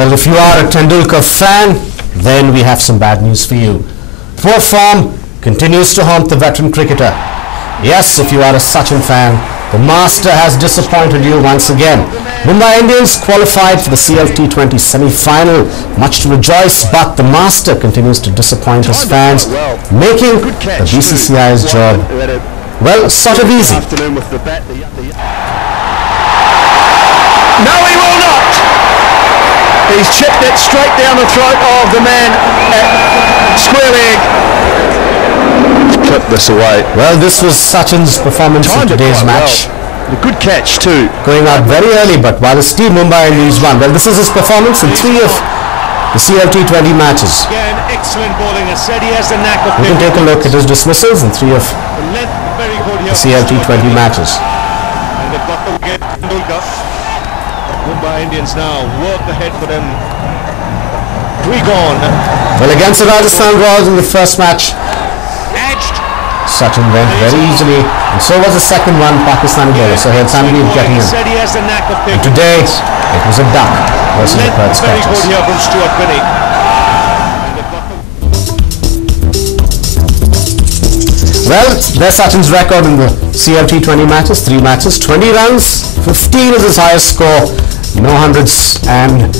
Well, if you are a Tendulkar fan, then we have some bad news for you. Poor form continues to haunt the veteran cricketer. Yes, if you are a Sachin fan, the Master has disappointed you once again. Mumbai Indians qualified for the CLT20 semi-final, much to rejoice, but the Master continues to disappoint his fans, making the BCCI's job, well, sort of easy. No, he will not! He's chipped it straight down the throat of the man at square leg. Clip this away. Well, this was Sachin's performance in today's match. Well. A good catch too. Going out very early, but while his team Mumbai Indians won. Well, this is his performance in 3 of the CLT20 matches. Again, excellent bowling. I said he has the knack of we can take a look at his dismissals in 3 of the CLT20 matches. And they've got the wicket. Mumbai Indians now work ahead for them. 3 gone. Well, against the Rajasthan Royals in the first match, Sachin went very easily, and so was the second one, Pakistani bowler. So he had somebody getting him. And today, it was a duck versus the Perth Scorchers. Well, there's Sachin's record in the CLT20 matches, 3 matches, 20 runs, 15 is his highest score, no hundreds, and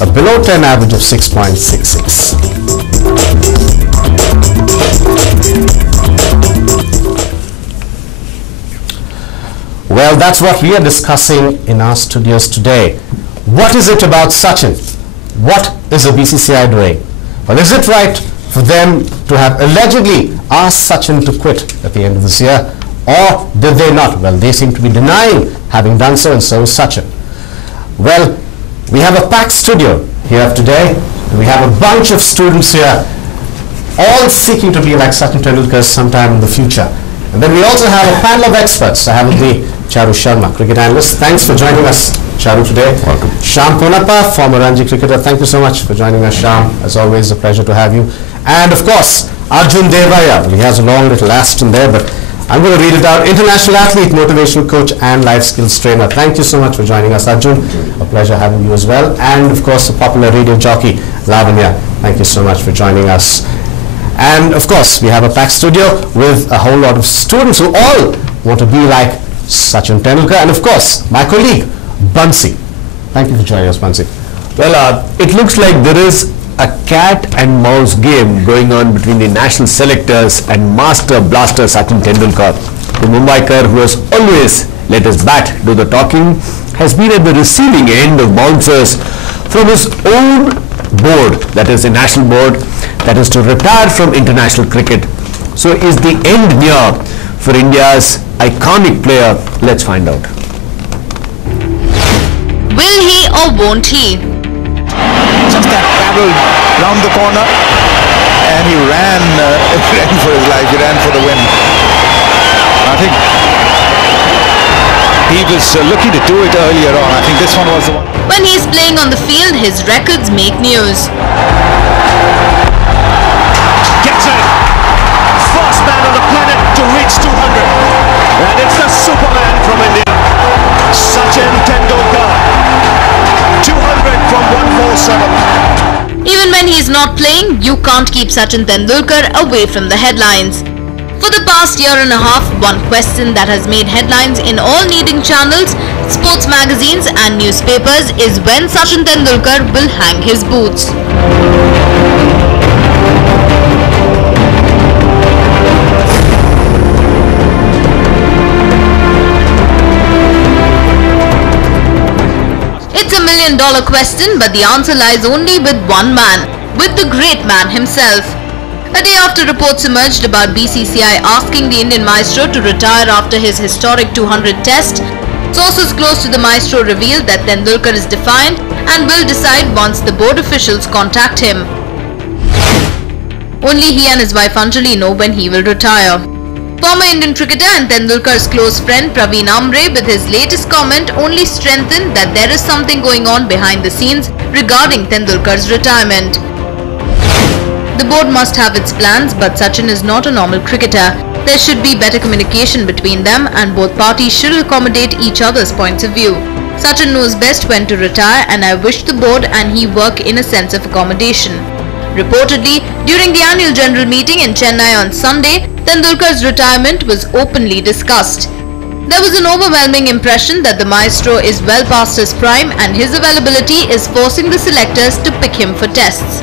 a below 10 average of 6.66. Well, that's what we are discussing in our studios today. What is it about Sachin? What is the BCCI doing? Well, is it right for them to have allegedly asked Sachin to quit at the end of this year, or did they not? Well, they seem to be denying having done so, and so is Sachin. Well, we have a packed studio here today. We have a bunch of students here, all seeking to be like Sachin Tendulkar sometime in the future. And then we also have a panel of experts. I have with me Charu Sharma, cricket analyst. Thanks for joining us, Charu, today. Welcome. Shyam Ponappa, former Ranji cricketer. Thank you so much for joining us, Shyam. As always, a pleasure to have you. And of course, Arjun Devaya. He has a long little aston there, but I'm going to read it out. International athlete, motivational coach, and life skills trainer. Thank you so much for joining us, Arjun. A pleasure having you as well. And of course, a popular radio jockey, Lavanya. Thank you so much for joining us. And of course, we have a packed studio with a whole lot of students who all want to be like Sachin Tendulkar, and of course, my colleague, Bansi. Thank you for joining us, Bansi. Well, it looks like there is a cat and mouse game going on between the national selectors and Master Blaster Sachin Tendulkar. The Mumbaiker, who has always let his bat do the talking, has been at the receiving end of bouncers from his own board, that is the national board, that is to retire from international cricket. So is the end near for India's iconic player? Let's find out. Will he or won't he? Just that paddle round the corner, and he ran, ran for his life. He ran for the win. I think he was looking to do it earlier on. I think this one was the one. When he's playing on the field, his records make news. Gets it! First man on the planet to reach 200. And it's the Superman from India, Sachin Tendulkar. 200 from 147. Even when he's not playing, you can't keep Sachin Tendulkar away from the headlines. For the past year and a half, one question that has made headlines in all leading channels, sports magazines and newspapers is when Sachin Tendulkar will hang his boots. It's $1 million question, but the answer lies only with one man, with the great man himself. A day after reports emerged about BCCI asking the Indian maestro to retire after his historic 200 test, sources close to the maestro revealed that Tendulkar is defiant and will decide once the board officials contact him. Only he and his wife Anjali know when he will retire. Former Indian cricketer and Tendulkar's close friend Praveen Amre, with his latest comment, only strengthened that there is something going on behind the scenes regarding Tendulkar's retirement. The board must have its plans, but Sachin is not a normal cricketer. There should be better communication between them, and both parties should accommodate each other's points of view. Sachin knows best when to retire, and I wish the board and he work in a sense of accommodation. Reportedly, during the annual general meeting in Chennai on Sunday, Tendulkar's retirement was openly discussed. There was an overwhelming impression that the maestro is well past his prime and his availability is forcing the selectors to pick him for tests.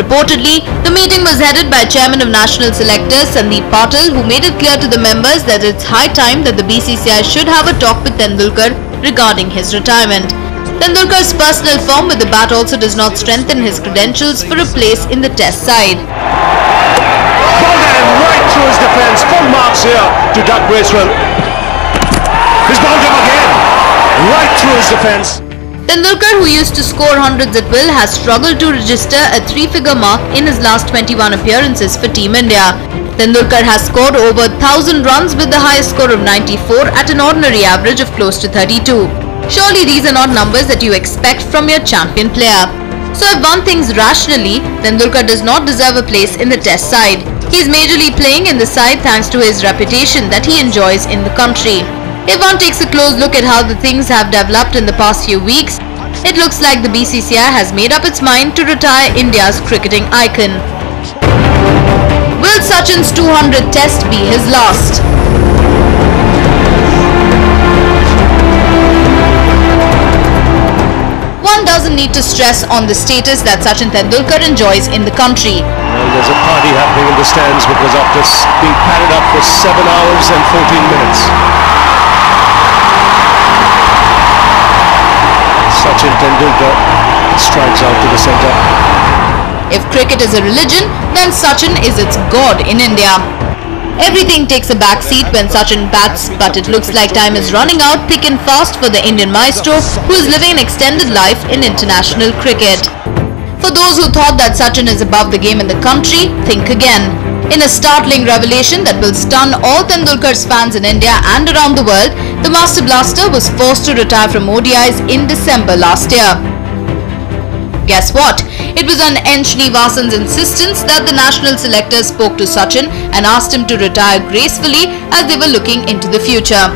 Reportedly, the meeting was headed by Chairman of National Selectors Sandeep Patil, who made it clear to the members that it's high time that the BCCI should have a talk with Tendulkar regarding his retirement. Tendulkar's personal form with the bat also does not strengthen his credentials for a place in the test side. Bowled him right through his defence. Full marks here to Doug Graceful. He's bowled him again. Right through his defence. Tendulkar, who used to score hundreds at will, has struggled to register a three-figure mark in his last 21 appearances for Team India. Tendulkar has scored over 1,000 runs with the highest score of 94 at an ordinary average of close to 32. Surely these are not numbers that you expect from your champion player. So if one thinks rationally, Tendulkar does not deserve a place in the test side. He is majorly playing in the side thanks to his reputation that he enjoys in the country. If one takes a close look at how the things have developed in the past few weeks, it looks like the BCCI has made up its mind to retire India's cricketing icon. Will Sachin's 200th test be his last? One doesn't need to stress on the status that Sachin Tendulkar enjoys in the country. Well, there's a party happening in the stands because after being padded up for 7 hours and 14 minutes. Sachin Tendulkar strikes out to the centre. If cricket is a religion, then Sachin is its god in India. Everything takes a backseat when Sachin bats, but it looks like time is running out thick and fast for the Indian maestro, who is living an extended life in international cricket. For those who thought that Sachin is above the game in the country, think again. In a startling revelation that will stun all Tendulkar's fans in India and around the world, the Master Blaster was forced to retire from ODIs in December last year. Guess what? It was on N. Srinivasan's insistence that the national selectors spoke to Sachin and asked him to retire gracefully as they were looking into the future.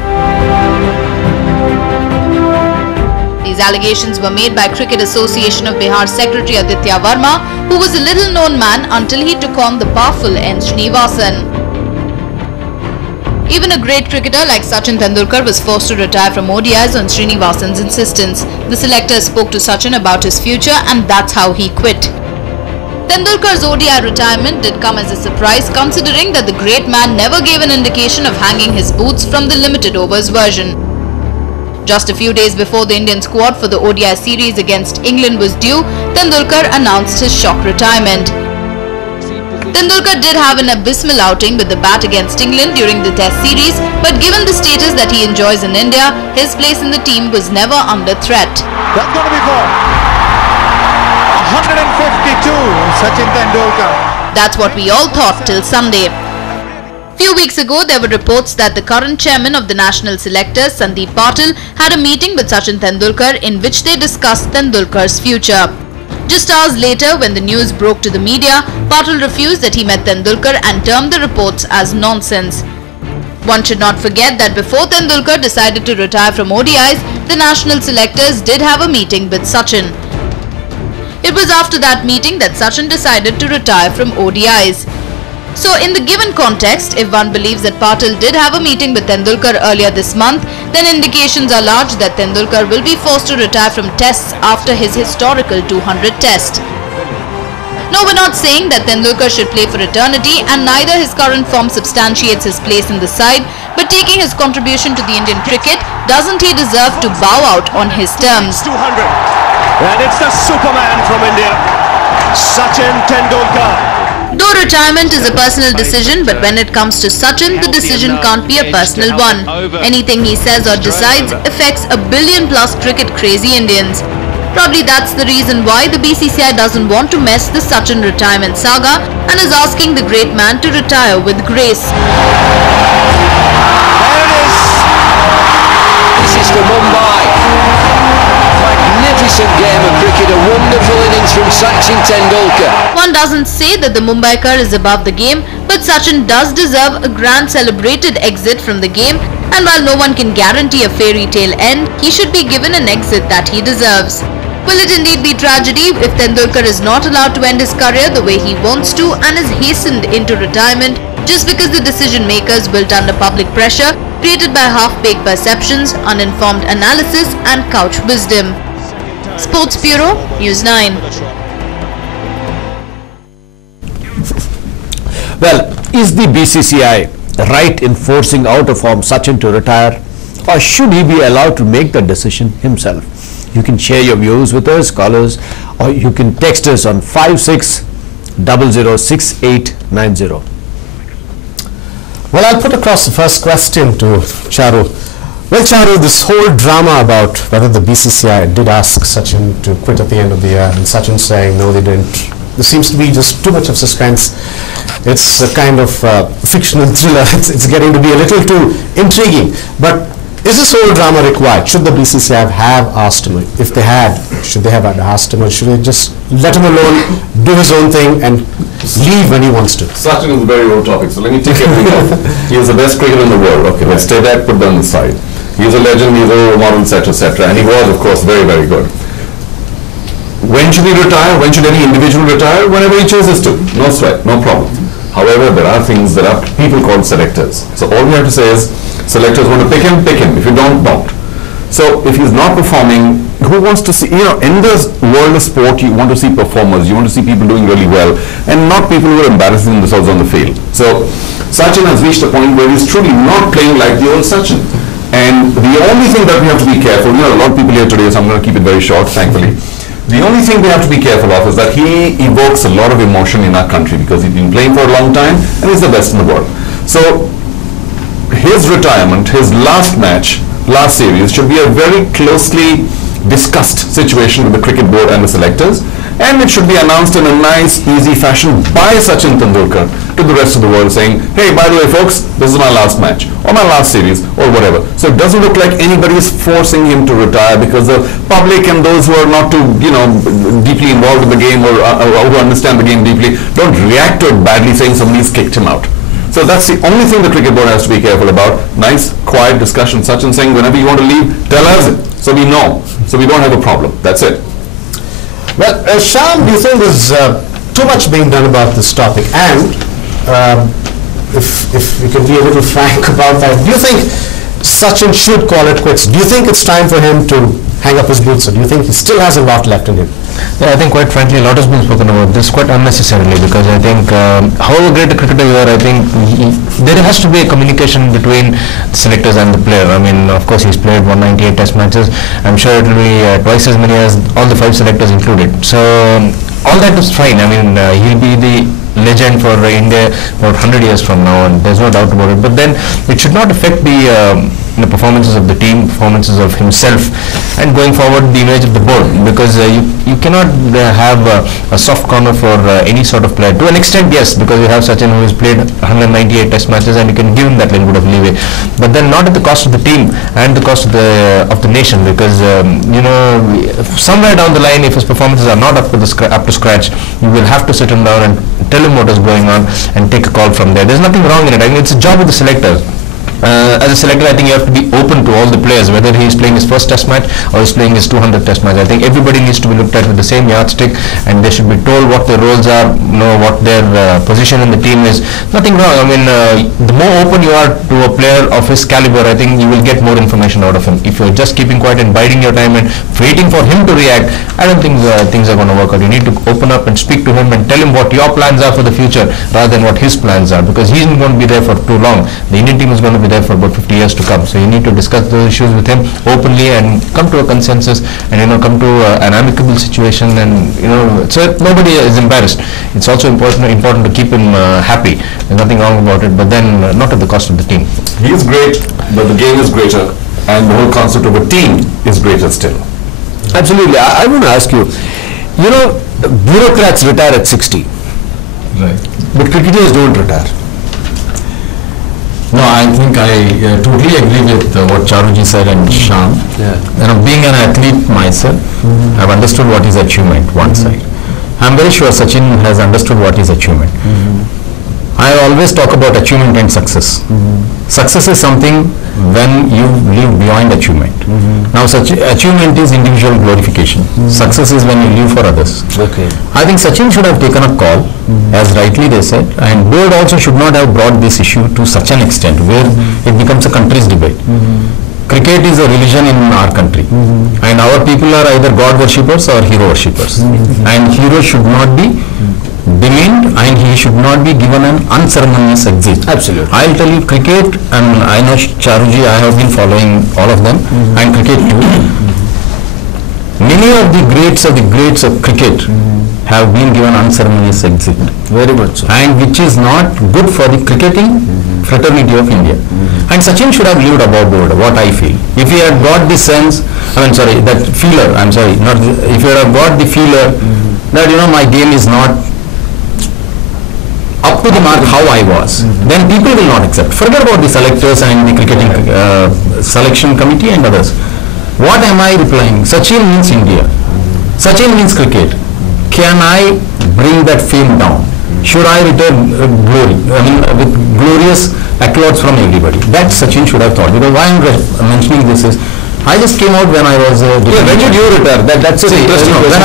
These allegations were made by Cricket Association of Bihar Secretary Aditya Verma, who was a little-known man until he took on the powerful N. Srinivasan. Even a great cricketer like Sachin Tendulkar was forced to retire from ODIs on Srinivasan's insistence. The selectors spoke to Sachin about his future, and that's how he quit. Tendulkar's ODI retirement did come as a surprise, considering that the great man never gave an indication of hanging his boots from the limited overs version. Just a few days before the Indian squad for the ODI series against England was due, Tendulkar announced his shock retirement. Tendulkar did have an abysmal outing with the bat against England during the Test series, but given the status that he enjoys in India, his place in the team was never under threat. That's going to be for 152, Sachin Tendulkar. That's what we all thought till Sunday. Few weeks ago, there were reports that the current chairman of the national selectors, Sandeep Patil, had a meeting with Sachin Tendulkar in which they discussed Tendulkar's future. Just hours later, when the news broke to the media, Patil refused that he met Tendulkar and termed the reports as nonsense. One should not forget that before Tendulkar decided to retire from ODIs, the national selectors did have a meeting with Sachin. It was after that meeting that Sachin decided to retire from ODIs. So in the given context, if one believes that Patil did have a meeting with Tendulkar earlier this month, then indications are large that Tendulkar will be forced to retire from tests after his historical 200 test. No, we're not saying that Tendulkar should play for eternity, and neither his current form substantiates his place in the side, but taking his contribution to the Indian cricket, doesn't he deserve to bow out on his terms? 200. And it's the Superman from India, Sachin Tendulkar. Though retirement is a personal decision, but when it comes to Sachin, the decision can't be a personal one. Anything he says or decides affects a billion-plus cricket-crazy Indians. Probably that's the reason why the BCCI doesn't want to mess the Sachin retirement saga and is asking the great man to retire with grace. There it is. This is for Mumbai. Magnificent game of cricket, a wonderful innings from Sachin Tendulkar. One doesn't say that the Mumbaikar is above the game, but Sachin does deserve a grand celebrated exit from the game And while no one can guarantee a fairy tale end, he should be given an exit that he deserves. Will it indeed be tragedy if Tendulkar is not allowed to end his career the way he wants to and is hastened into retirement just because the decision makers built under public pressure created by half-baked perceptions, uninformed analysis and couch wisdom? Sports Bureau, News 9. Well, is the BCCI right in forcing out of form Sachin to retire, or should he be allowed to make that decision himself? You can share your views with us, callers, or you can text us on 56006890. Well, I'll put across the first question to Charu. Well, Charu, this whole drama about whether the BCCI did ask Sachin to quit at the end of the year, and Sachin saying no, they didn't. There seems to be just too much of suspense. It's a kind of fictional thriller. It's getting to be a little too intriguing. But is this whole drama required? Should the BCCI have asked him? If they had, should they have asked him, or should they just let him alone, do his own thing, and leave when he wants to? Sachin is a very old topic, so let me take everything off. He is the best cricketer in the world. Okay, let's take that, put that on the side. He is a legend, he is a role model, etc., etc., and he was, of course, very, very good. When should he retire? When should any individual retire? Whenever he chooses to. No sweat, no problem. However, there are people called selectors. So all we have to say is, selectors want to pick him, pick him. If you don't, don't. So if he's not performing, who wants to see, in this world of sport, you want to see performers, you want to see people doing really well, and not people who are embarrassing themselves on the field. So Sachin has reached a point where he's truly not playing like the old Sachin. And the only thing that we have to be careful, a lot of people here today, so I'm going to keep it very short, thankfully. The only thing we have to be careful of is that he evokes a lot of emotion in our country because he's been playing for a long time and he's the best in the world. So his retirement, his last match, last series should be a very closely discussed situation with the cricket board and the selectors, and it should be announced in a nice, easy fashion by Sachin Tendulkar to the rest of the world saying, hey, by the way, folks, this is my last match or my last series or whatever. So it doesn't look like anybody is forcing him to retire, because the public and those who are not too, deeply involved in the game or who understand the game deeply don't react to it badly saying somebody's kicked him out. So that's the only thing the cricket board has to be careful about. Nice, quiet discussion. Sachin saying, whenever you want to leave, tell us it, so we know, so we don't have a problem. That's it. Well, Shyam, do you think there's too much being done about this topic? And if you can be a little frank about that, do you think Sachin should call it quits? Do you think it's time for him to hang up his boots, or do you think he still has a lot left in him? Yeah, I think quite frankly a lot has been spoken about this quite unnecessarily, because I think however great a cricketer you are, I think there has to be a communication between the selectors and the player. I mean, of course he's played 198 test matches. I'm sure it will be twice as many as all the 5 selectors included. So all that is fine. I mean, he'll be the legend for India for 100 years from now, and there's no doubt about it. But then it should not affect the performances of the team, performances of himself, and going forward the image of the board, because you cannot have a soft corner for any sort of player. To an extent, yes, because you have Sachin who has played 198 test matches and you can give him that little bit of leeway, but then not at the cost of the team and the cost of the nation, because somewhere down the line, if his performances are not up to scratch, you will have to sit him down and tell him what is going on and take a call from there. There's nothing wrong in it. I mean, it's a job of the selectors. As a selector, I think you have to be open to all the players, whether he is playing his first test match or is playing his 200th test match. I think everybody needs to be looked at with the same yardstick, and they should be told what their roles are, what their position in the team is. Nothing wrong. I mean, the more open you are to a player of his caliber, I think you will get more information out of him. If you're just keeping quiet and biding your time and waiting for him to react, I don't think things are going to work out. You need to open up and speak to him and tell him what your plans are for the future rather than what his plans are, because he's not going to be there for too long. The Indian team is going to be there for about 50 years to come. So you need to discuss those issues with him openly and come to a consensus, and come to an amicable situation, and so nobody is embarrassed. It's also important to keep him happy. There's nothing wrong about it, but then not at the cost of the team. He is great, but the game is greater, and the whole concept of a team is greater still. Absolutely. I want to ask you, bureaucrats retire at 60. Right. But cricketers don't retire. No, I think I totally agree with what Charuji said and Shyam. Yeah. Being an athlete myself, I've understood what is achievement, one side. I'm very sure Sachin has understood what is achievement. I always talk about achievement and success. Success is something when you live beyond achievement. Now, such achievement is individual glorification. Success is when you live for others. Okay. I think Sachin should have taken a call, as rightly they said, and board also should not have brought this issue to such an extent where it becomes a country's debate. Cricket is a religion in our country, and our people are either God worshippers or hero worshippers, and hero should not be demeaned and he should not be given an unceremonious exit. Absolutely. I'll tell you, cricket, and I know Charuji, I have been following all of them, and cricket too. Many of the greats of cricket have been given unceremonious exit. Very much so. And which is not good for the cricketing fraternity of India. And Sachin should have lived above board, what I feel. If he had got the sense, that feeler, if he had got the feeler that, my game is not up to the mark how I was, then people will not accept. Forget about the selectors and the cricketing selection committee and others. What am I replying? Sachin means India. Sachin means cricket. Can I bring that fame down? Should I return glory? With glorious accolades from everybody. That Sachin should have thought. Because why I'm mentioning this is, I just came out when I was when did you retire? That's an interesting question.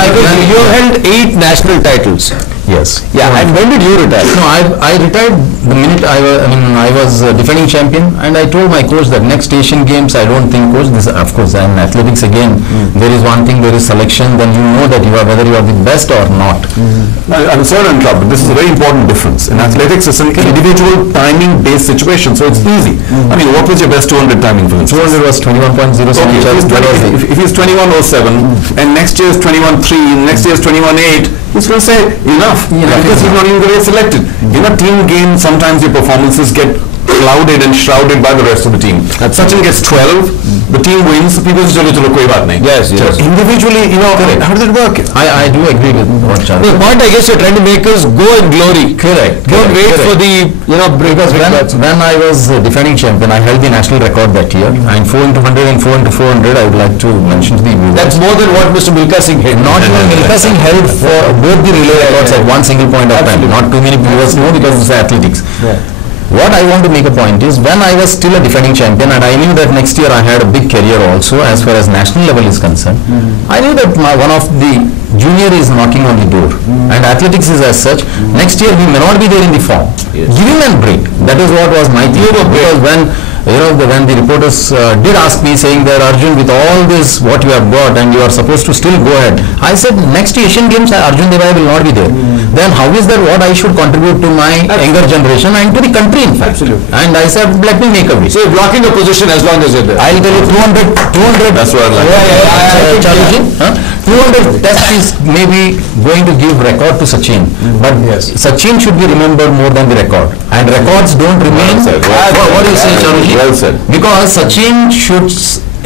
You held 8 national titles. Yes. Yeah. And when did you retire? No, I retired the minute I was defending champion, and I told my coach that next Asian Games, I don't think, coach, this, of course, in athletics again, there is one thing, there is selection, then you know that whether you are the best or not. I'm sorry to interrupt, but this is a very important difference. In athletics, it's an individual timing-based situation, so it's easy. What was your best 200 timing, for instance? 200 was 21.07. If he's 21.07 and next year is 21.3, next year is 21.8, he's going to say enough, because he's not even going to get selected. In a team game, sometimes your performances get clouded and shrouded by the rest of the team. Sachin gets 12, the team wins, the people say, chalo, koi baat nahi. Yes. Individually, how does it work? I do agree with what Charlie. The point I guess you're trying to make is go in glory. Correct. Don't wait for the, because when I was defending champion, I held the national record that year, and 4 into 100 and 4 into 400, I would like to mention to the viewers. That's more than what Mr. Milkha Singh held. Not even Milkha Singh held for both the relay records at one single point of time. Not too many viewers know because it's athletics. What I want to make a point is, when I was still a defending champion and I knew that next year I had a big career also as far as national level is concerned, I knew that one of the junior is knocking on the door, and athletics is as such, next year he may not be there in the form. Give him a break. That is what was my theory, because when the reporters did ask me saying that, Arjun, with all this what you have got and you are supposed to still go ahead, I said next Asian Games Arjun Devai will not be there. Then how is that what I should contribute to my younger generation and to the country, in fact? Absolutely. And I said, let me make a way. So you're blocking the position as long as you're there. I'll tell you 200. That's what I like. 200 test is maybe going to give record to Sachin, but Sachin should be remembered more than the record, and records don't remain. What do you say, Charuji? Well said. Because Sachin should,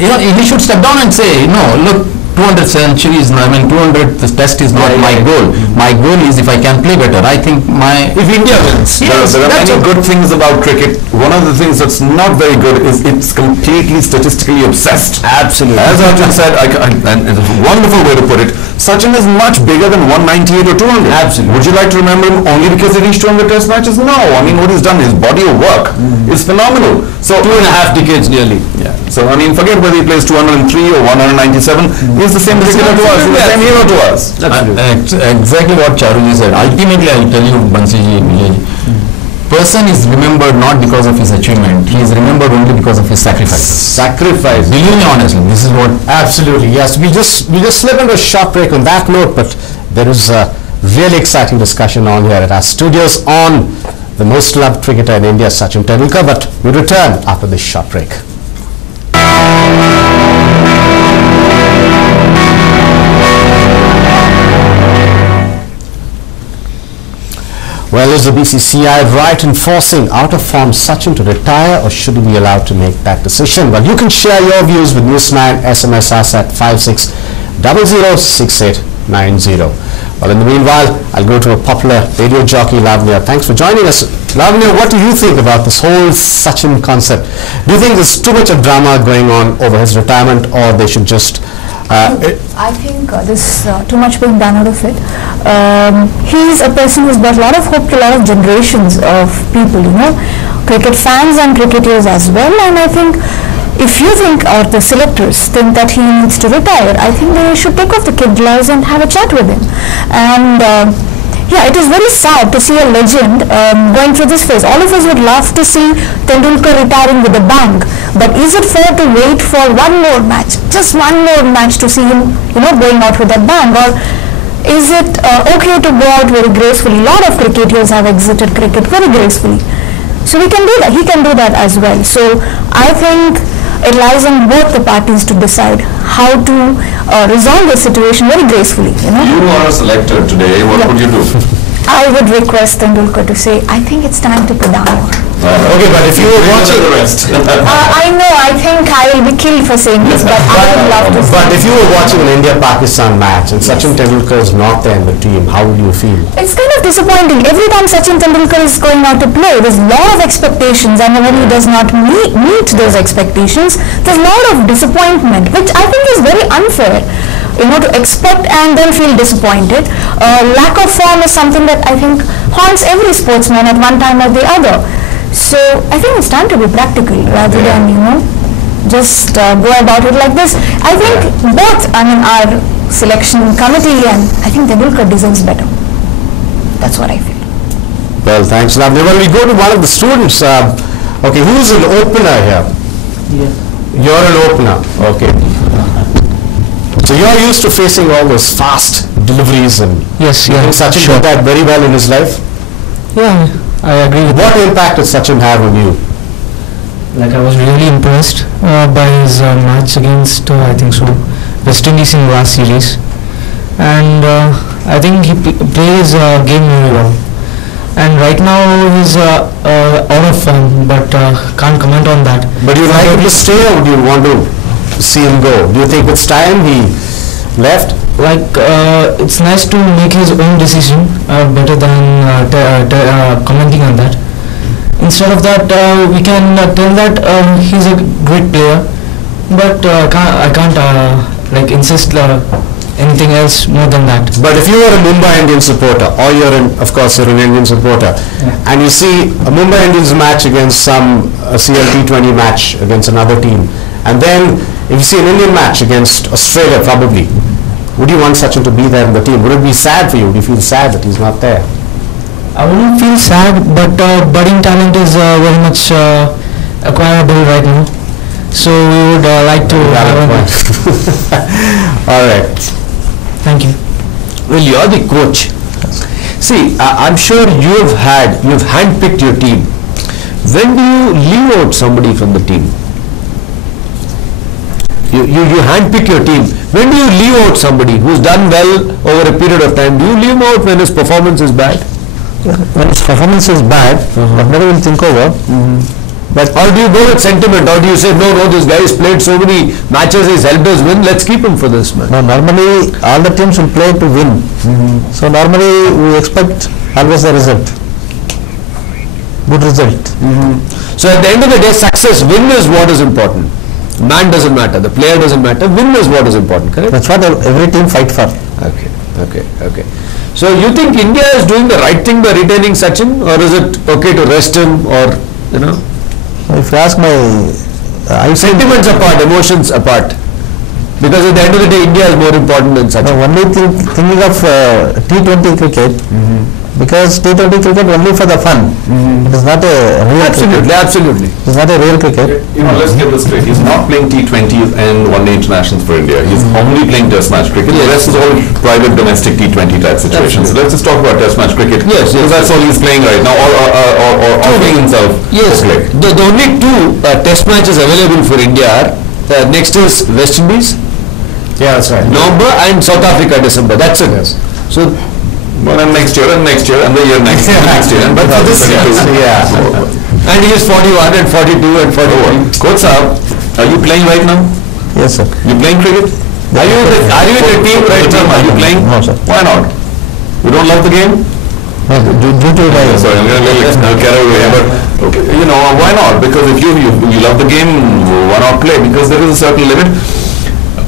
he should step down and say, no, look, 200 centuries, 200 test is not my goal. My goal is if I can play better. I think if India wins. Yes, there are many good things about cricket. One of the things that's not very good is it's completely statistically obsessed. Absolutely. As Arjun said, and it's a wonderful way to put it, Sachin is much bigger than 198 or 200. Absolutely. Would you like to remember him only because he reached 200 test matches? No. What he's done, his body of work is phenomenal. So 2.5 decades nearly. Yeah. So forget whether he plays 203 or 197. He's the same cricketer to us. He's the same hero to us. Exactly what Charuji said. Ultimately, I'll tell you, Bansiji, person is remembered not because of his achievement. He is remembered only because of his sacrifice. Believe me honestly, this is what. Absolutely, yes. We just slip into a short break on that note, but there is a really exciting discussion on here at our studios on the most loved cricketer in India, Sachin Tendulkar. But we return after this short break. Well, is the BCCI right in forcing out-of-form Sachin to retire, or should he be allowed to make that decision? Well, you can share your views with Newsman. SMS us at 56006890. Well, in the meanwhile, I'll go to a popular radio jockey, Lavanya. Thanks for joining us. Lavanya, what do you think about this whole Sachin concept? Do you think there's too much of drama going on over his retirement, or they should just I think there's too much being done out of it. He's a person who's brought a lot of hope to a lot of generations of people, cricket fans and cricketers as well. And I think if you think, or the selectors think that he needs to retire, I think they should take off the kid gloves and have a chat with him. And yeah, it is very sad to see a legend going through this phase. All of us would love to see Tendulkar retiring with a bang, but is it fair to wait for one more match, just one more match to see him, going out with that bang, or is it okay to go out very gracefully? A lot of cricketers have exited cricket very gracefully, so we can do that. He can do that as well. So I think it lies on both the parties to decide how to resolve the situation very gracefully. You are a selector today. What would you do? I would request Tendulkar to say, I think it's time to put down more. Okay, but if you were watching the rest. I know, I think I will be killed for saying this, but I would love to say. But if you were watching an India-Pakistan match and Sachin Tendulkar is not there in the team, how would you feel? It's kind of disappointing. Every time Sachin Tendulkar is going out to play, there's a lot of expectations, and when he does not meet those expectations, there's a lot of disappointment, which I think is very unfair. To expect and then feel disappointed. Lack of form is something that I think haunts every sportsman at one time or the other. So I think it's time to be practical rather than, just go about it like this. I think both, our selection committee and I think Tendulkar deserves better. That's what I feel. Well, thanks. Now, when we go to one of the students, okay, who's an opener here? Yeah. You're an opener, okay. So you're used to facing all those fast deliveries and yes, you think Sachin did that very well in his life? Yeah, I agree with What impact did Sachin have on you? Like I was really impressed by his match against, I think so, West Indies in the last series. And I think he plays game very well. And right now he's out of form, but can't comment on that. But you like him to stay or do you want to see him go? Do you think it's time he left? Like it's nice to make his own decision better than commenting on that. Instead of that, we can tell that he's a great player, but I can't like insist anything else more than that. But if you are a Mumbai Indians supporter, or of course you're an Indian supporter, and you see a Mumbai Indians match against some CLT20 match against another team, and then if you see an Indian match against Australia probably, would you want Sachin to be there in the team? Would it be sad for you? Would you feel sad that he's not there? I wouldn't feel sad, but budding talent is very much acquirable right now. So we would like to have All right. Thank you. Well, you're the coach. See, I'm sure you've handpicked your team. When do you leave out somebody from the team? You handpick your team. When do you leave out somebody who's done well over a period of time? Do you leave him out when his performance is bad? When his performance is bad, but never will think over. But or do you go with sentiment, or do you say, no, this guy has played so many matches, he's helped us win, let's keep him for this match? No, normally all the teams will play to win. So normally we expect always the result. Good result. So at the end of the day, success, win is what is important. Man doesn't matter, the player doesn't matter, win is what is important, correct? That's what every team fight for. Okay. So you think India is doing the right thing by retaining Sachin, or is it okay to rest him, or, If you ask my... sentiments apart, emotions apart. Because at the end of the day, India is more important than Sachin. Only thinking of T20 cricket, because T20 cricket only for the fun. It is not a real cricket. Absolutely. It is not a real cricket. Let's get this straight. He's not playing T20s and one-day internationals for India. He's only playing Test match cricket. The rest is all private domestic T20 type situations. So let's just talk about Test match cricket. Yes. Because that's all he's playing right now, or offering himself. Yes. The only two Test matches available for India are next is West Indies. Yeah, that's right. November, and South Africa December. That's it. Yes. So. Well, and next year, and the year next, next year. But for this year, And he is 41 and 42 and 41. Coach Saab, are you playing right now? Yes, sir. You playing cricket? Are you in the team right now? Are you playing? No, sir. Why not? You don't love the game? Due to my... Sorry, I'm going to carry away, but why not? Because if you love the game, why not play? Because there is a certain limit.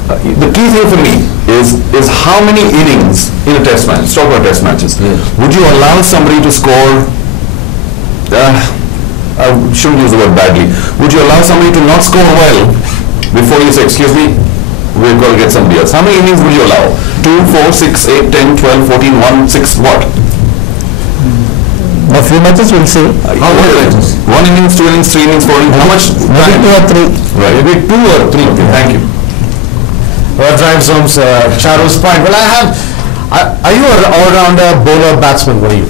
the key thing for me is how many innings in a test match, talk about test matches, would you allow somebody to score, I shouldn't use the word badly, would you allow somebody to not score well before you say, excuse me, we've got to get somebody else? How many innings would you allow? 2, 4, 6, 8, 10, 12, 14, 1, 6, what? A few matches we'll see. How many matches? 1 innings, 2 innings, 3 innings, 4 innings, how much? Maybe 2 or 3. Right, maybe 2 or 3, okay, thank you. Well, drives home Charu's point. Well, are you an all-rounder, bowler, batsman? What are you?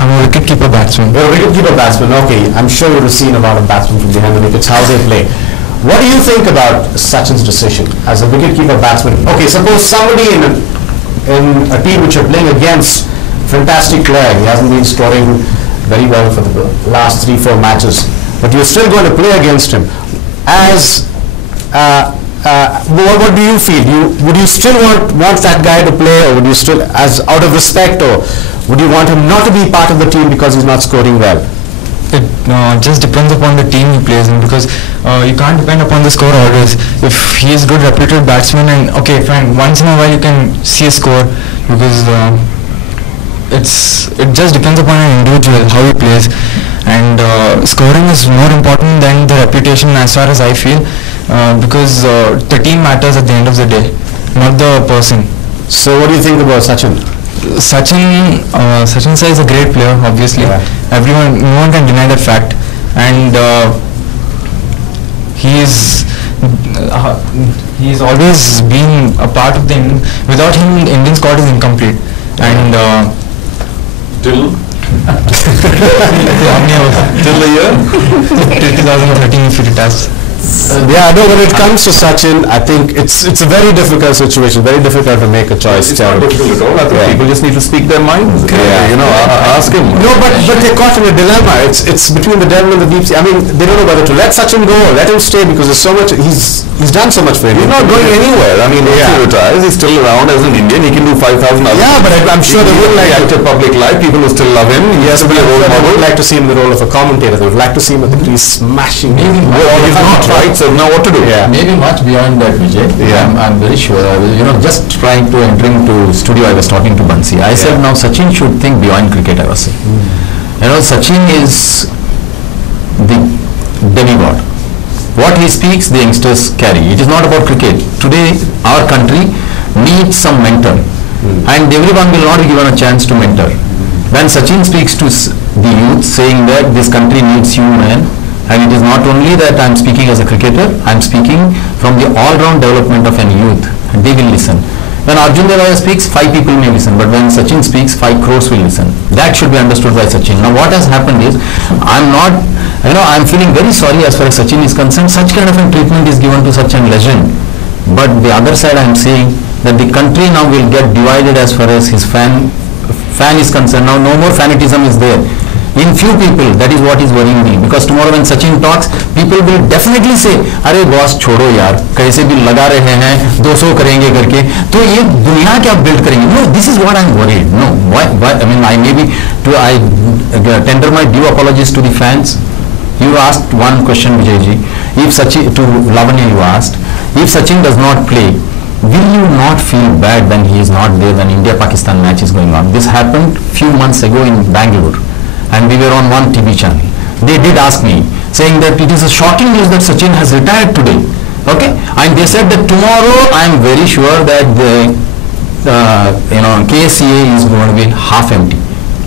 I'm a wicket-keeper batsman. You're a wicket-keeper batsman, okay. I'm sure you would have seen a lot of batsmen from behind the wickets, how they play. What do you think about Sachin's decision as a wicket-keeper batsman? Okay, suppose somebody in a team which you're playing against, fantastic player, he hasn't been scoring very well for the last 3-4 matches, but you're still going to play against him. As what do you feel? Would you still want that guy to play, or would you still, as out of respect, or would you want him not to be part of the team because he's not scoring well? It just depends upon the team he plays in, because you can't depend upon the score always. If he is good reputed batsman, and okay fine, once in a while you can see a score, because it just depends upon an individual how he plays, and scoring is more important than the reputation as far as I feel, because the team matters at the end of the day, not the person. So what do you think about Sachin? Sachin sir is a great player, obviously. Yeah. No one can deny that fact, and he's always been a part of the Indian. Without him, the Indian squad is incomplete. And Till the year? Till 2013, if it retires. Yeah, no, when it comes to Sachin, I think it's a very difficult situation, very difficult to make a choice. It's not difficult at all. I think people just need to speak their minds. Yeah. You know, ask him. No, but they're caught in a dilemma. It's between the devil and the deep sea. I mean, they don't know whether to let Sachin go or let him stay, because there's so much. He's done so much for him. He's not going anywhere. I mean, once he retires, he's still around as an Indian. He can do 5,000 hours. Yeah, but I'm sure they would like active public life. People who still love him. He has to be a role They model. would like to see him in the role of a commentator. They would like to see him at the crease smashing. Maybe He's not right, so now what to do? Yeah. Maybe much beyond that, Vijay. Yeah. I'm very sure. I was, just trying to enter into studio, I was talking to Bansi. I said, now Sachin should think beyond cricket, I was saying. Sachin is the demigod. What he speaks, the youngsters carry. It is not about cricket. Today, our country needs some mentor. And everyone will not be given a chance to mentor. When Sachin speaks to the youth, saying that this country needs you, man, and it is not only that I am speaking as a cricketer, I am speaking from the all-round development of an youth. They will listen. When Arjun Devaya speaks, 5 people may listen, but when Sachin speaks, 5 crores will listen. That should be understood by Sachin. Now what has happened is, I'm feeling very sorry as far as Sachin is concerned. Such kind of a treatment is given to such a legend. But the other side, I am saying that the country now will get divided as far as his fan is concerned. Now no more fanatism is there. In few people, that is what is worrying me, because tomorrow when Sachin talks, people will definitely say, "अरे boss छोड़ो यार, कैसे भी लगा रहे हैं, 200 करेंगे करके, तो ये दुनिया क्या build करेंगे?" No, this is what I am worried. No, why? I mean, I tender my due apologies to the fans. You asked one question, Vijayji. If Sachin, to Lavanya you asked, if Sachin does not play, will you not feel bad when he is not there when India-Pakistan match is going on? This happened few months ago in Bangalore. And we were on one TV channel. They did ask me, saying that it is a shocking news that Sachin has retired today. Okay, and they said that tomorrow I am very sure that the KSCA is going to be half empty.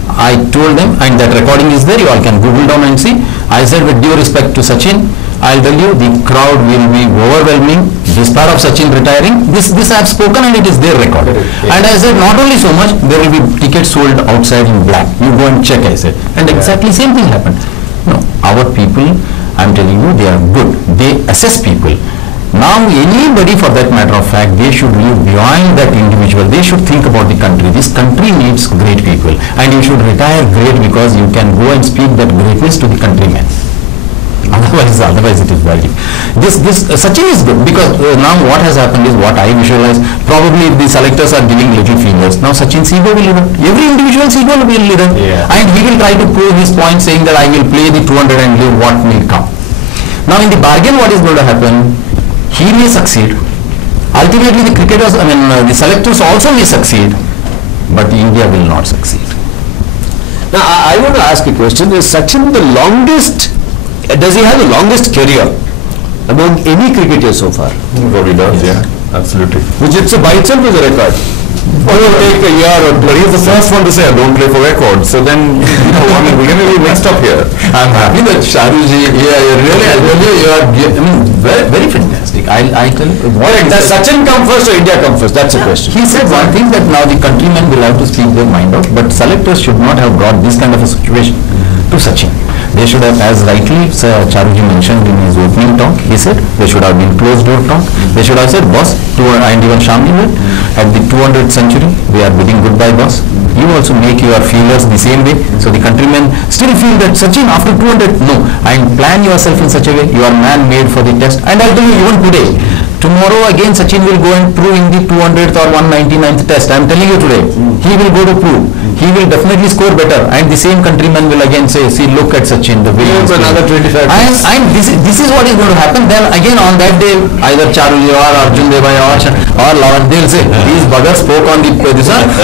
I told them, and that recording is there. You all can Google down and see. I said, with due respect to Sachin, I'll tell you the crowd will be overwhelming. This part of Sachin retiring, this I have spoken and it is there recorded. And I said, not only so much, there will be tickets sold outside in black. You go and check, I said. And exactly same thing happened. No, our people, I'm telling you, they are good. They assess people. Now anybody for that matter of fact, they should live beyond that individual. They should think about the country. This country needs great people. And you should retire great because you can go and speak that greatness to the countrymen. Otherwise it is value. Sachin is good because now what has happened is what I visualize. Probably the selectors are giving little fingers. Now Sachin's ego will live. Every individual's ego will live. And he will try to prove his point, saying that I will play the 200 and live what will come. Now in the bargain, what is going to happen? he may succeed. Ultimately, the cricketers, the selectors also may succeed, but India will not succeed. Now, I want to ask a question. Is Sachin the longest, does he have the longest career among any cricketer so far? He probably does, yeah, absolutely. Which by itself is a record. Or will take a year or two. But he's the first one to say, I don't play for records. So then, we're going to be mixed up here. I'm happy that Sharuji, you are very, very fantastic. I tell you. Does Sachin come first or India come first? That's the question. He said one thing, that now the countrymen will have to speak their mind out, but selectors should not have brought this kind of a situation to Sachin. They should have, as rightly Charuji mentioned in his opening talk, he said they should have been closed door talk. They should have said, boss, and even Shamli at the 200th century, we are bidding goodbye, boss. You also make your feelers the same way, so the countrymen still feel that Sachin after 200, no, and plan yourself in such a way, you are man made for the test. And I'll tell you, even today, tomorrow again Sachin will go and prove in the 200th or 199th test. I'm telling you today, he will go to prove. He will definitely score better, and the same countrymen will again say, see, look at Sachin, the way he is another 25 and this is what is going to happen. Then again on that day, either Charuji or Arjun Devai or Lawan, they will say, these buggers spoke on the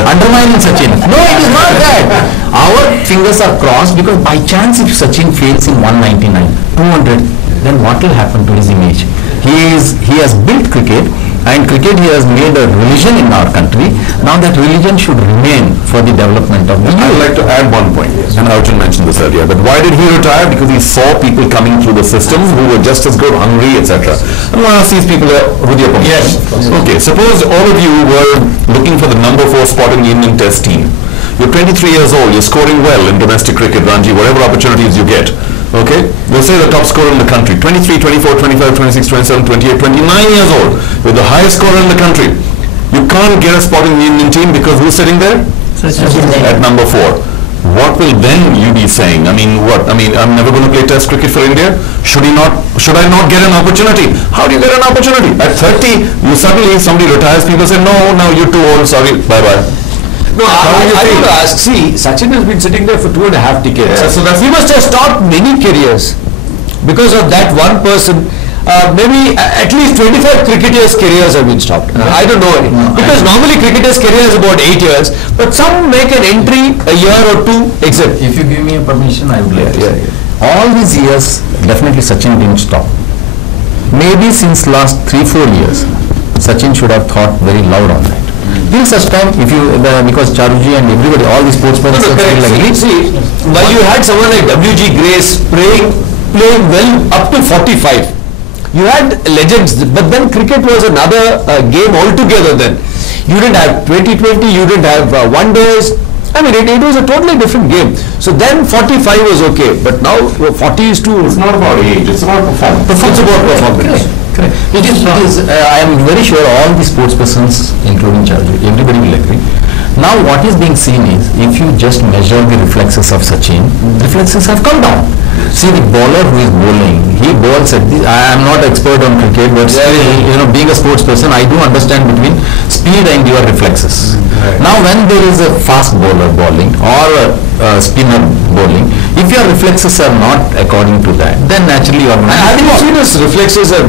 undermining Sachin. No, it is not that. Our fingers are crossed, because by chance if Sachin fails in 199, 200, then what will happen to his image? He has built cricket, and cricket he has made a religion in our country. Now that religion should remain for the development of the I would like to add one point, and Arjun mentioned this earlier, but why did he retire? Because he saw people coming through the system who were just as good, hungry, etc. I'm going to ask these people with your permission. Yes. Okay, suppose all of you were looking for the number 4 spot in the Indian Test team. You're 23 years old, you're scoring well in domestic cricket, Ranji, whatever opportunities you get. Okay, we'll say the top scorer in the country, 23, 24, 25, 26, 27, 28, 29 years old, with the highest scorer in the country. You can't get a spot in the Indian team because who's sitting there? At number 4. What will then you be saying? I mean, what? I mean, I'm never going to play Test cricket for India? Should I not get an opportunity? How do you get an opportunity? At 30, somebody retires, people say, no, now you're too old, sorry, bye-bye. No, I want to ask, see, Sachin has been sitting there for 2.5 decades. Yeah, so he must have stopped many careers because of that one person. Maybe at least 25 cricketers' careers have been stopped. I don't know. Because normally cricketers' career is about 8 years, but some make an entry a year or two, except. If you give me a permission, I would like to say. All these years, definitely Sachin didn't stop. Maybe since last 3-4 years, Sachin should have thought very loud on that. Till such time, because Charuji and everybody, all the sportsmen see, while you had someone like W.G. Grace playing well up to 45, you had legends, but then cricket was another game altogether then. You didn't have 2020, you didn't have wonders. I mean, it was a totally different game. So then 45 was okay, but now 40 is too... It's not about age, it's about performance. It's about performance. Correct. It is, I am very sure all the sports persons, including Charuji, everybody will agree. Now what is being seen is, if you just measure the reflexes of Sachin, reflexes have come down. See, the bowler who is bowling, he bowls at the, I am not expert on cricket, but still, being a sports person, I do understand between speed and your reflexes. Right. Now when there is a fast bowler bowling or a spinner bowling, if your reflexes are not according to that, then naturally your mind... Have you seen his reflexes have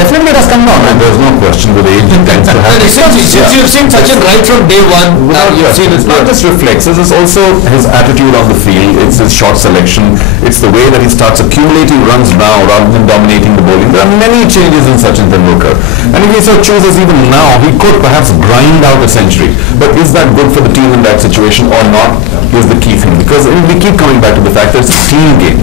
definitely it has come down. And there's no question with age it tends to happen. Since you've seen Sachin right from day one, you've seen it's not just reflexes, it's also his attitude on the field, it's his shot selection, it's the way that he starts accumulating runs now rather than dominating the bowling. There are many changes in Sachin Tendulkar. And if he so chooses even now, he could perhaps grind out a century. But is that good for the team in that situation or not? Is the key thing. Because we keep coming back to the fact that it's a team game.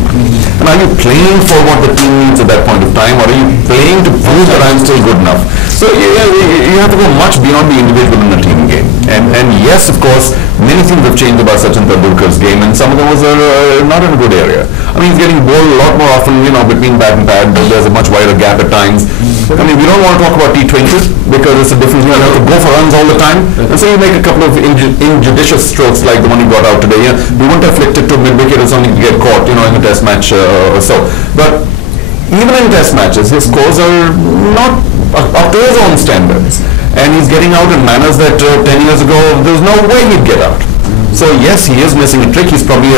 And are you playing for what the team needs at that point of time, or are you playing to prove that I'm still good enough? So you have to go much beyond the individual in a team game. And yes, of course, many things have changed about Sachin Tendulkar's game, and some of them was not in a good area. I mean, he's getting bowled a lot more often, between bat and pad. There's a much wider gap at times. I mean, we don't want to talk about T20 because it's a different thing. You have to go for runs all the time, and so you make a couple of injudicious strokes like the one you got out today. Yeah, we won't have flicked it to mid-wicket or something to get caught, in a Test match or so. But even in Test matches, his scores are not up to his own standards, and he's getting out in manners that 10 years ago there was no way he'd get out. So yes, he is missing a trick. He's probably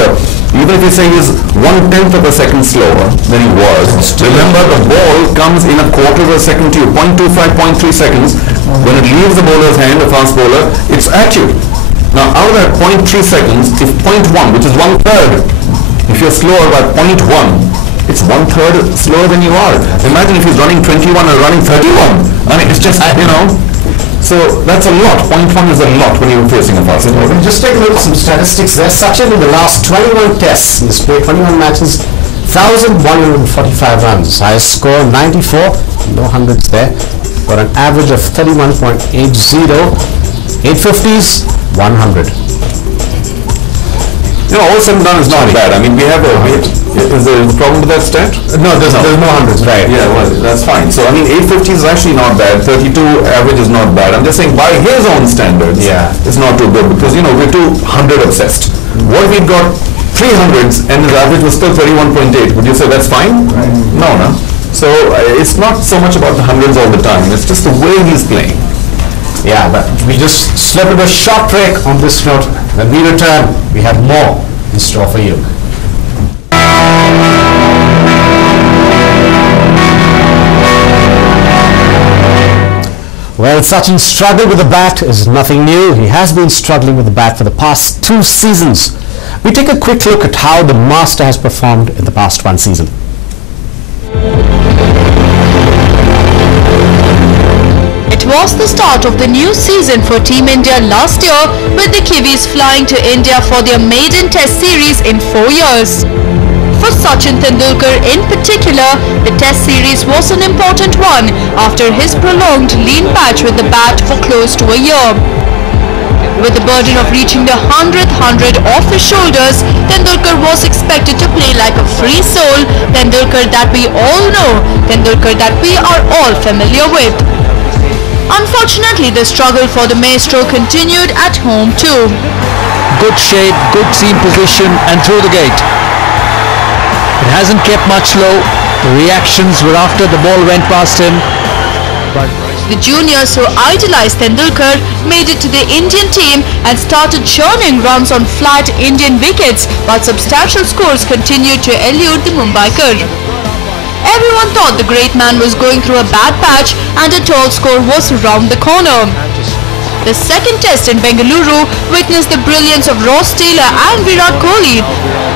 even if you say he's 1/10 of a second slower than he was, remember the ball comes in a quarter of a second to you, 0.25, 0.3 seconds. When it leaves the bowler's hand, the fast bowler, it's at you. Now out of that 0.3 seconds, if 0.1, which is 1/3, if you're slower by 0.1, it's 1/3 slower than you are. Imagine if he's running 21 or running 31. I mean, it's just, so that's a lot. 0.1 is a lot when you're facing a fast bowler. Just take a look at some statistics there. Sachin in the last 21 tests, he's played 21 matches, 1,145 runs. Highest score 94, no hundreds there, for an average of 31.80, 850s, 100. All said and done is not bad. I mean, we have is there a problem with that stat? No, there's no hundreds, right? Yeah, well, that's fine. So, I mean, 850 is actually not bad. 32 average is not bad. I'm just saying, by his own standards, it's not too good because, we're too 100 obsessed. What if we've got 300s and his average was still 31.8? Would you say that's fine? Right. No. So, it's not so much about the hundreds all the time. It's just the way he's playing. Yeah, but we just slipped a short break on this note. When we return, we have more in store for you. Well, Sachin's struggle with the bat is nothing new. He has been struggling with the bat for the past 2 seasons. We take a quick look at how the Master has performed in the past 1 season. It was the start of the new season for Team India last year, with the Kiwis flying to India for their maiden Test series in 4 years. For Sachin Tendulkar in particular, the Test series was an important one after his prolonged lean patch with the bat for close to a year. With the burden of reaching the 100th 100 off his shoulders, Tendulkar was expected to play like a free soul, Tendulkar that we all know, Tendulkar that we are all familiar with. Unfortunately, the struggle for the maestro continued at home too. Good shape, good seam position and through the gate. It hasn't kept much low. The reactions were after the ball went past him. The juniors who idolized Tendulkar made it to the Indian team and started churning runs on flat Indian wickets, while substantial scores continued to elude the Mumbaikar. Everyone thought the great man was going through a bad patch and a tall score was round the corner. The second test in Bengaluru witnessed the brilliance of Ross Taylor and Virat Kohli,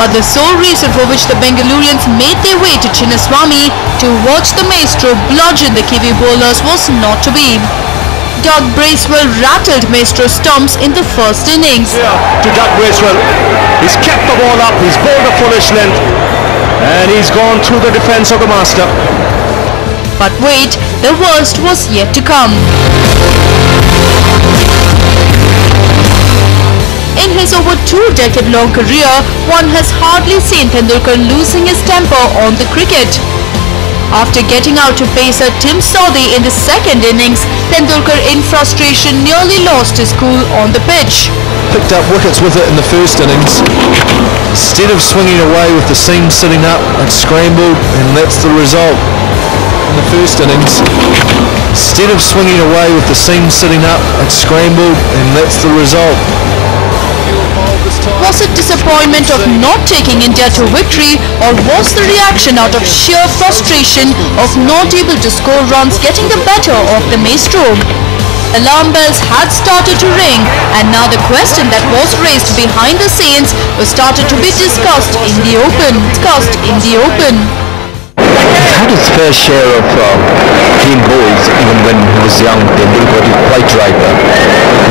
but the sole reason for which the Bengalurians made their way to Chinnaswamy to watch the maestro bludgeon the Kiwi bowlers was not to be. Doug Bracewell rattled maestro stumps in the first innings. To Doug Bracewell, he's kept the ball up, he's bowled a foolish length, and he's gone through the defence of the Master. But wait, the worst was yet to come. In his over 2-decade-long career, one has hardly seen Tendulkar losing his temper on the cricket. After getting out to pacer Tim Southee in the second innings, Tendulkar in frustration nearly lost his cool on the pitch. Picked up wickets with it in the first innings. Instead of swinging away with the seam sitting up, it scrambled, and that's the result. In the first innings, instead of swinging away with the seam sitting up, it scrambled, and that's the result. Was it disappointment of not taking India to victory, or was the reaction out of sheer frustration of not able to score runs getting the better of the maestro? Alarm bells had started to ring, and now the question that was raised behind the scenes was started to be discussed in the open. He's had his fair share of clean bowls even when he was young. Tendulkar is quite right.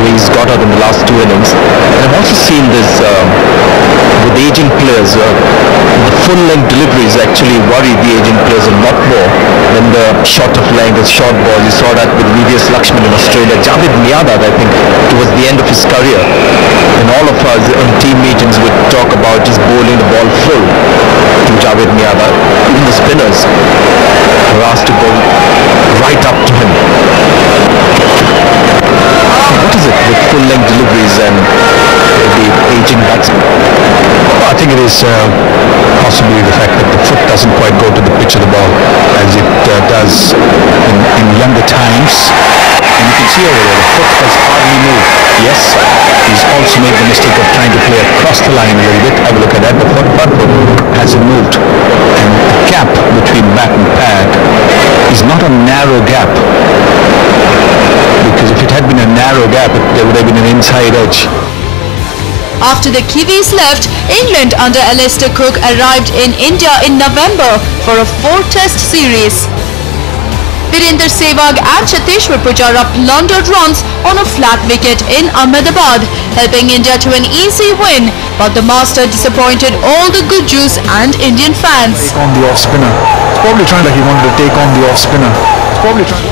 He's got out in the last 2 innings. And I've also seen this with aging players. The full-length deliveries actually worry the aging players a lot more than the short of length, the short ball. You saw that with VVS Lakshman in Australia. Javed Miadad, I think, towards the end of his career. And all of us on team meetings would talk about just bowling the ball full to Javed Miadad. Even the spinners were asked to bowl right up to him. What is it with full-length deliveries and the aging batsmen? I think it is possibly the fact that the foot doesn't quite go to the pitch of the ball as it does in younger times. And you can see over there, the foot has hardly moved. Yes, he's also made the mistake of trying to play across the line a little bit. Have a look at that. The foot hasn't moved. And the gap between bat and pad is not a narrow gap. Because if it had been a narrow gap, there would have been an inside edge. After the Kiwis left, England under Alistair Cook arrived in India in November for a 4-test series. Virender Sehwag and Cheteshwar Pujara plundered runs on a flat wicket in Ahmedabad, helping India to an easy win, but the master disappointed all the Gujus and Indian fans. On the off spinner. Probably trying like he wanted to take on the off spinner.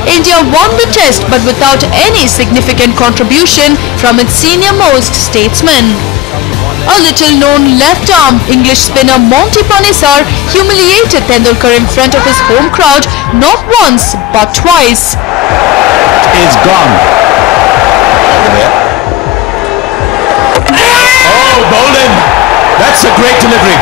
India won the test but without any significant contribution from its senior-most statesman. A little-known left-arm English spinner Monty Panesar humiliated Tendulkar in front of his home crowd not once but twice. It's gone. Oh, bowling! That's a great delivery.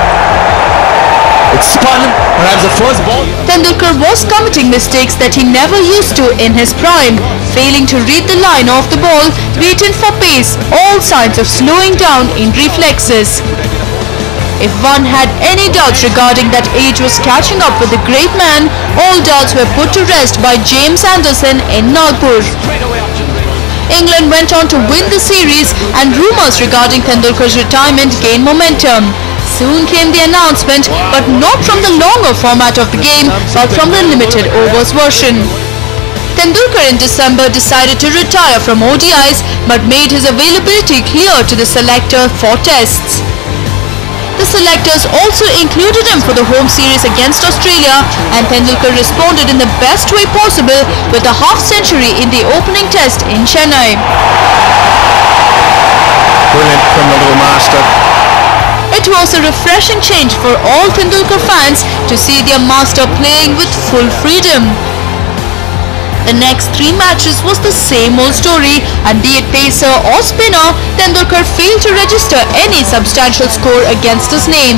It's spun, perhaps the first ball. Tendulkar was committing mistakes that he never used to in his prime, failing to read the line of the ball, waiting for pace, all signs of slowing down in reflexes. If one had any doubts regarding that age was catching up with the great man, all doubts were put to rest by James Anderson in Nagpur. England went on to win the series and rumours regarding Tendulkar's retirement gained momentum. Soon came the announcement, but not from the longer format of the game, but from the limited overs version. Tendulkar in December decided to retire from ODIs, but made his availability clear to the selector for tests. The selectors also included him for the home series against Australia, and Tendulkar responded in the best way possible with a half-century in the opening test in Chennai. Brilliant from the little master. It was a refreshing change for all Tendulkar fans to see their master playing with full freedom. The next 3 matches was the same old story, and be it pacer or spinner, Tendulkar failed to register any substantial score against his name.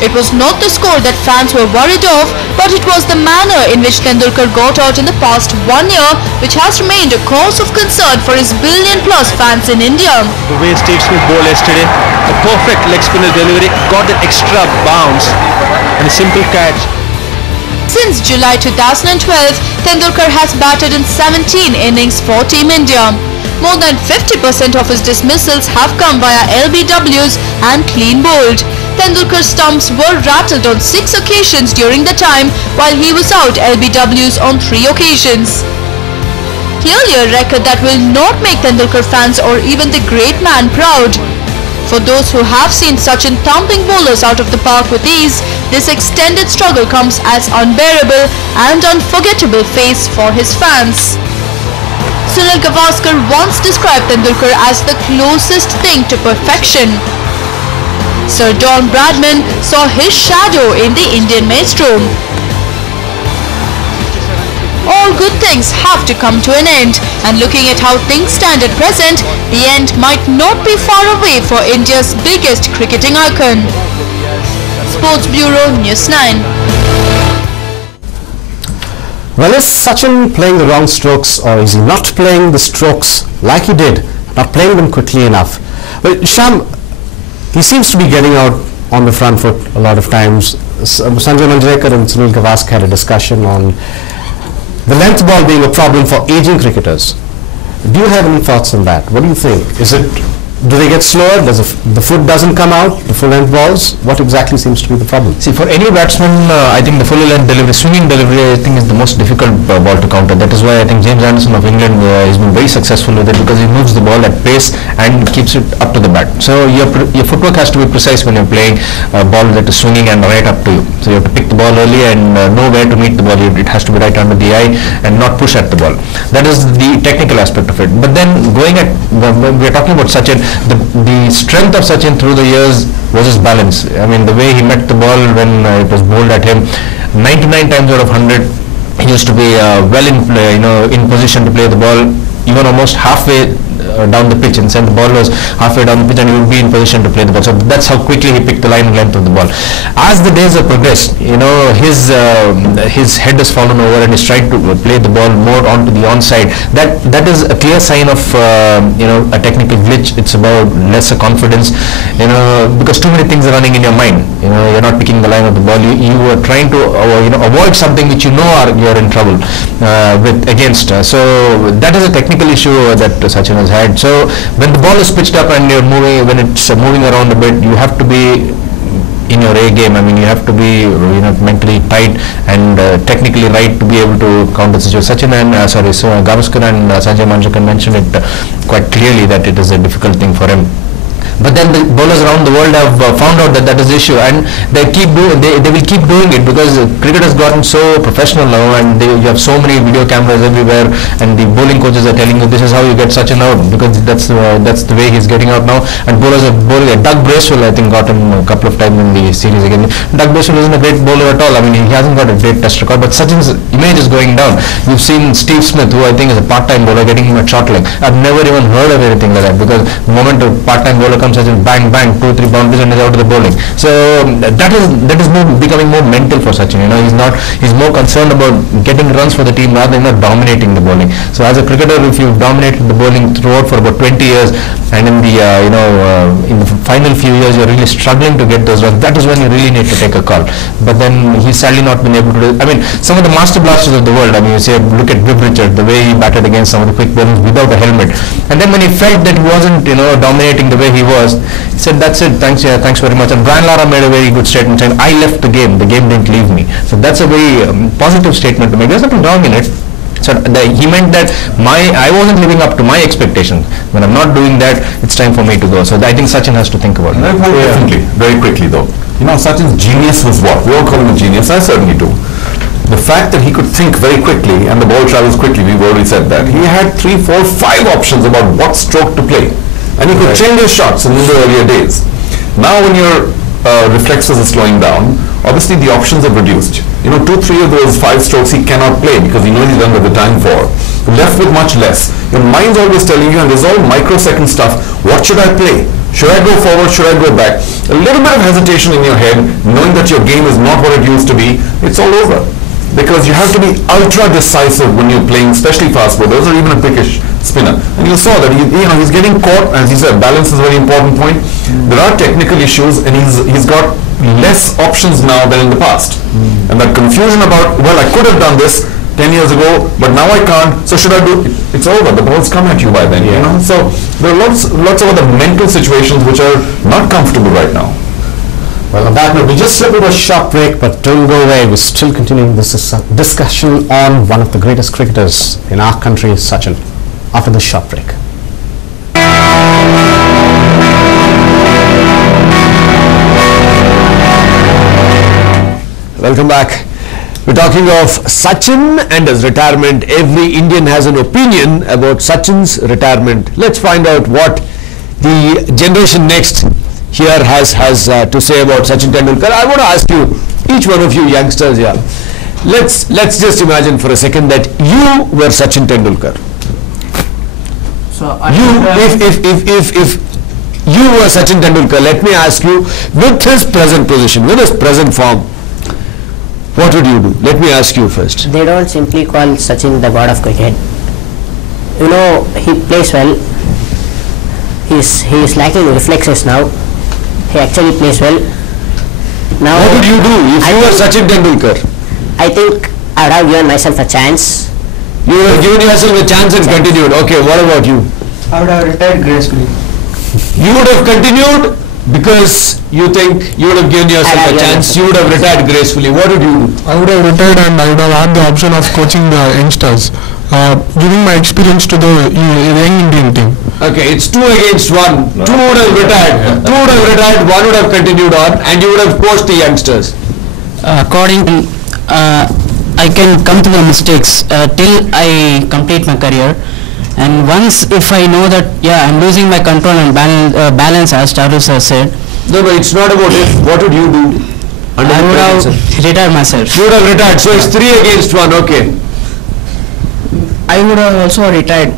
It was not the score that fans were worried of, but it was the manner in which Tendulkar got out in the past 1 year, which has remained a cause of concern for his billion-plus fans in India. The way Steve Smith bowled yesterday, a perfect leg spinner delivery, got an extra bounce and a simple catch. Since July 2012, Tendulkar has batted in 17 innings for Team India. More than 50% of his dismissals have come via LBWs and clean bowled. Tendulkar's stumps were rattled on 6 occasions during the time, while he was out LBWs on 3 occasions. Clearly a record that will not make Tendulkar fans or even the great man proud. For those who have seen Sachin thumping bowlers out of the park with ease, this extended struggle comes as unbearable and unforgettable phase for his fans. Sunil Gavaskar once described Tendulkar as the closest thing to perfection. Sir Don Bradman saw his shadow in the Indian maestro. All good things have to come to an end, and looking at how things stand at present, the end might not be far away for India's biggest cricketing icon. Sports Bureau News 9. Well, is Sachin playing the wrong strokes, or is he not playing the strokes like he did, not playing them quickly enough? Well, Sham, he seems to be getting out on the front foot a lot of times. Sanjay Manjrekar and Sunil Gavaskar had a discussion on the length ball being a problem for aging cricketers. Do you have any thoughts on that? What do you think? Do they get slower? The foot doesn't come out, the full length balls? What exactly seems to be the problem? See, for any batsman, I think the full length delivery, swinging delivery, I think is the most difficult ball to counter. That is why I think James Anderson of England has been very successful with it, because he moves the ball at pace and keeps it up to the bat. So your footwork has to be precise when you're playing a ball that is swinging and right up to you. So you have to pick the ball early and know where to meet the ball. It has to be right under the eye and not push at the ball. That is the technical aspect of it. But then when we're talking about Sachin, the strength of Sachin through the years was his balance. I mean, the way he met the ball when it was bowled at him, 99 times out of 100, he used to be well in play, in position to play the ball, even almost halfway down the pitch, and send the ball was halfway down the pitch, and he would be in position to play the ball. So that's how quickly he picked the line and length of the ball. As the days have progressed, his head has fallen over, and he's tried to play the ball more onto the onside. That is a clear sign of a technical glitch. It's about lesser confidence, because too many things are running in your mind. You're not picking the line of the ball. You are trying to avoid something which you're in trouble against. So that is a technical issue that Sachin has had. So when the ball is pitched up and you're moving, when it's moving around a bit, you have to be in your A game. I mean, you have to be mentally tight and technically right to be able to counter the situation. Sachin and Gavaskar and Sanjay Manjrekar mentioned it quite clearly that it is a difficult thing for him. But then the bowlers around the world have found out that is the issue, and they will keep doing it, because cricket has gotten so professional now, and you have so many video cameras everywhere, and the bowling coaches are telling you this is how you get Sachin out, because that's the way he's getting out now. And bowlers are bowling. Doug Bracewell, I think, got him a couple of times in the series again. Doug Bracewell isn't a great bowler at all. I mean, he hasn't got a great test record, but Sachin's image is going down. You've seen Steve Smith, who I think is a part-time bowler, getting him at short leg. I've never even heard of anything like that, because the moment a part-time bowler comes, Sachin bang bang 2-3 boundaries and is out of the bowling. So that is becoming more mental for Sachin. He's more concerned about getting runs for the team rather than dominating the bowling. So as a cricketer, if you've dominated the bowling throughout for about 20 years, and in the in the final few years you're really struggling to get those runs, that is when you really need to take a call. But then he's sadly not been able to do it. I mean, some of the master blasters of the world, I mean, you say, look at Viv Richard, the way he batted against some of the quick bowlers without a helmet, and then when he felt that he wasn't dominating the way he was, he said, that's it, thanks very much. And Brian Lara made a very good statement saying, I left the game didn't leave me. So that's a very positive statement to make. There's nothing wrong in it. So he meant that I wasn't living up to my expectations. When I'm not doing that, it's time for me to go. So I think Sachin has to think about it. Definitely, very quickly though. Sachin's genius was what? We all call him a genius. I certainly do. The fact that he could think very quickly and the ball travels quickly, we've already said that. He had 3, 4, 5 options about what stroke to play. And he could change his shots in the earlier days. Now when your reflexes are slowing down, obviously the options have reduced. 2, 3 of those 5 strokes he cannot play because he knows he's done with the time for. Left with much less. Your mind's always telling you, and there's all microsecond stuff, what should I play? Should I go forward? Should I go back? A little bit of hesitation in your head, knowing that your game is not what it used to be, it's all over. Because you have to be ultra decisive when you're playing, especially fast bowlers or even a quickish spinner. And you saw that he's getting caught, as he said, balance is a very important point. There are technical issues, and he's got less options now than in the past. And that confusion about, well, I could have done this 10 years ago, but now I can't, so should I do it? It's over. The balls come at you by then, So there are lots of other mental situations which are not comfortable right now. Well, on that note, we just slipped into a short break, but don't go away. We're still continuing this discussion on one of the greatest cricketers in our country, Sachin, after this short break. Welcome back. We're talking of Sachin and his retirement. Every Indian has an opinion about Sachin's retirement. Let's find out what the generation next here has to say about Sachin Tendulkar. I want to ask you, each one of you youngsters here, let's just imagine for a second that you were Sachin Tendulkar. So if you were Sachin Tendulkar, let me ask you, with his present position, with his present form, what would you do? Let me ask you first. They don't simply call Sachin the god of cricket. He plays well. He is lacking reflexes now. He actually plays well. Now, what would you do if you were Sachin Tendulkar? I think I would have given myself a chance. You would have given yourself a chance and continued. Okay, what about you? I would have retired gracefully. You would have continued because you think you would have given yourself a chance. You would have retired gracefully. What would you do? I would have retired and I would have had the option of coaching the youngsters, giving my experience to the young Indian team. Okay, it's 2 against 1. 2 would have retired. 2 would have retired, 1 would have continued on, and you would have coached the youngsters. According to, I can come to the mistakes till I complete my career. And once if I know that, I'm losing my control and balance, as Charles has said. No, it's not about if. What would you do? I would have retired myself. You would have retired. So it's 3 against 1. Okay. I would have also retired.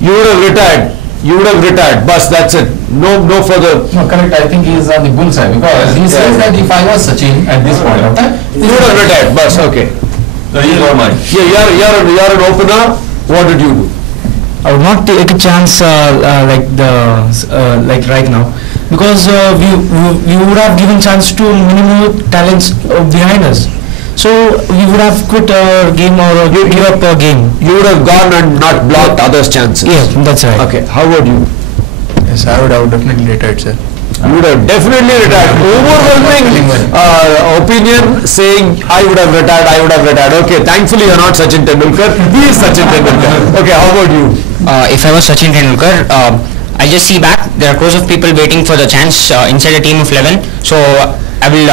You would have retired. you would have retired. Bus, that's it. No further. No, correct. I think he is on the bullseye because he says that if I was Sachin at this point of time, you would have retired. Bus, okay. Yeah, you're an opener. What did you do? I would not take a chance like right now, because we would have given chance to minimal talents behind us. So we would have quit a game or give up a game. You would have gone and not blocked others' chances. Yes, that's right. Okay, how about you? Yes, I would have definitely retired, sir. You would have definitely retired. Overwhelming opinion saying I would have retired. Okay, thankfully you're not Sachin Tendulkar. He is Sachin Tendulkar. Okay, how about you? If I was Sachin Tendulkar, I just see back. There are crores of people waiting for the chance inside a team of 11. So I will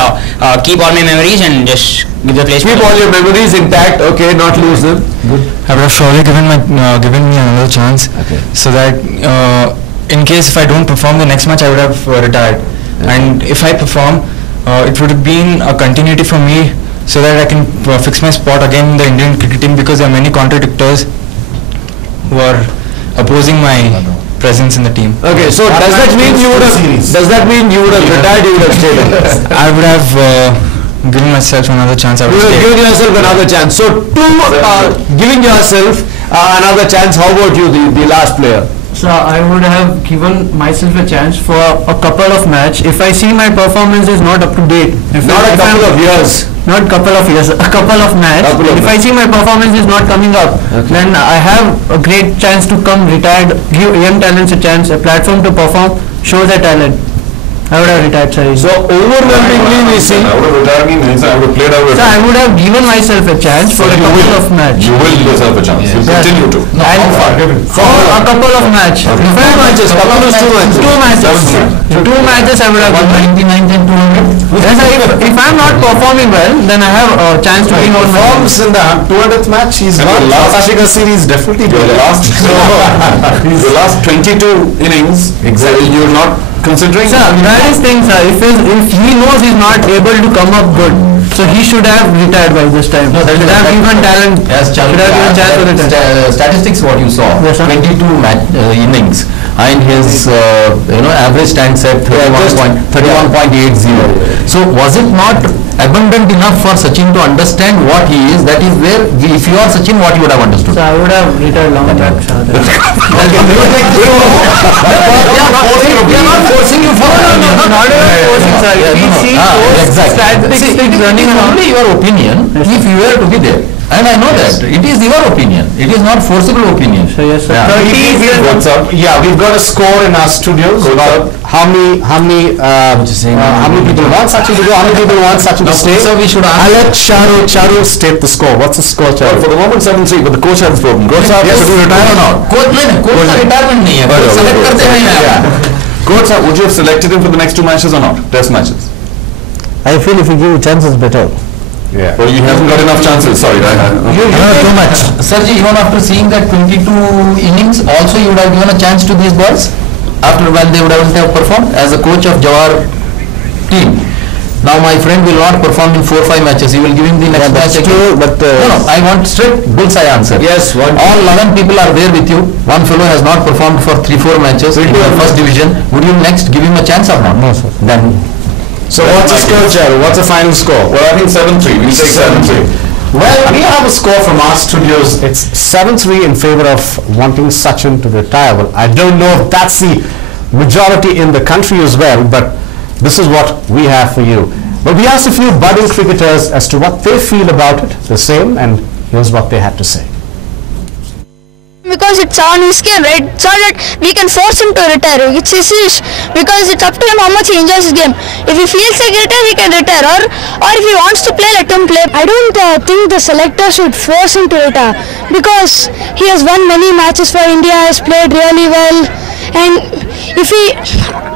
keep all my memories and just give the place. Keep all your memories intact. Okay, not lose them. Good. I would have surely given me another chance. Okay. So that in case if I don't perform the next match, I would have retired. Okay. And if I perform, it would have been a continuity for me, so that I can fix my spot again in the Indian cricket team, because there are many contradictors who are opposing my presence in the team. Okay, so does that mean you would have retired? You would have stayed? I would have given myself another chance. I would You would have have stayed. given yourself another chance. So giving yourself another chance. How about you, the last player? So I would have given myself a chance for a couple of match. If I see my performance is not up to date, Not a couple of years. not couple of years, a couple of match. If I see my performance is not coming up, then I have a great chance to come retired, give young talents a chance, a platform to perform, show their talent. I would have retired, sir. So overwhelmingly we see. I would have retired means I would have played out. So I would have given myself a chance for a couple of match. You will give yourself a chance. You continue to. For a couple of match. Two matches. Two matches I would have given. 99 and 200. Yes, if I'm not performing well, then I have a chance to win one Performs in the 200th match, he's got South Africa series definitely The last 22 innings, exactly. You're not considering. Sir, that is thing, sir. If he knows he's not able to come up good, so he should have retired by this time. No, that should have given talent. As should have given chance for the talent. statistics what you saw, Yes, sir. 22 innings, and his average stands at 31.80. So was it not abundant enough for Sachin to understand what he is? That is where, if you are Sachin, what you would have understood? So I would have retired long back, sir. We are not forcing you for Not forcing, sir. If we see statistics running around. only your opinion if you were to be there. And I know that. It is your opinion. It is not forcible opinion. So yes, sir. Yeah. What's up? Yeah, we've got a score in our studios. How many people want Sachin to go? How many people want Sachin to stay? So we should ask. I'll let Charu state the score. What's the score, Charu? For the moment 7-3, but the coach has spoken. Coach sir, Yes. should we retire or not? Coach का retirement नहीं है, coach select करते हैं यार. Coach sir, would you have selected him for the next 2 matches or not? Test matches. I feel if you give chances better. Yeah. Well, he hasn't got enough chances. Sorry. You too much. Sergi, even after seeing that 22 innings, also you would have given a chance to these boys after when they would have performed as a coach of Jawar team. Now my friend will not perform in 4 or 5 matches. You will give him the next match again. But No, I want straight bullseye answer. Yes, All 11 people are there with you. One fellow has not performed for 3-4 matches in the first division. Would you next give him a chance or not? No, sir. Then. So what's the score, Charu? What's the final score? Well, I think 7-3. We'll take 7-3. Well, we have a score from our studios. It's 7-3 in favor of wanting Sachin to retire. Well, I don't know if that's the majority in the country as well, but this is what we have for you. But we asked a few budding cricketers as to what they feel about it, the same, and here's what they had to say. Because it's on his game, right? It's not that we can force him to retire. It's his wish, because it's up to him how much he enjoys his game. If he feels like retire, he can retire, or if he wants to play, let him play. I don't think the selector should force him to retire, because he has won many matches for India, has played really well, and if he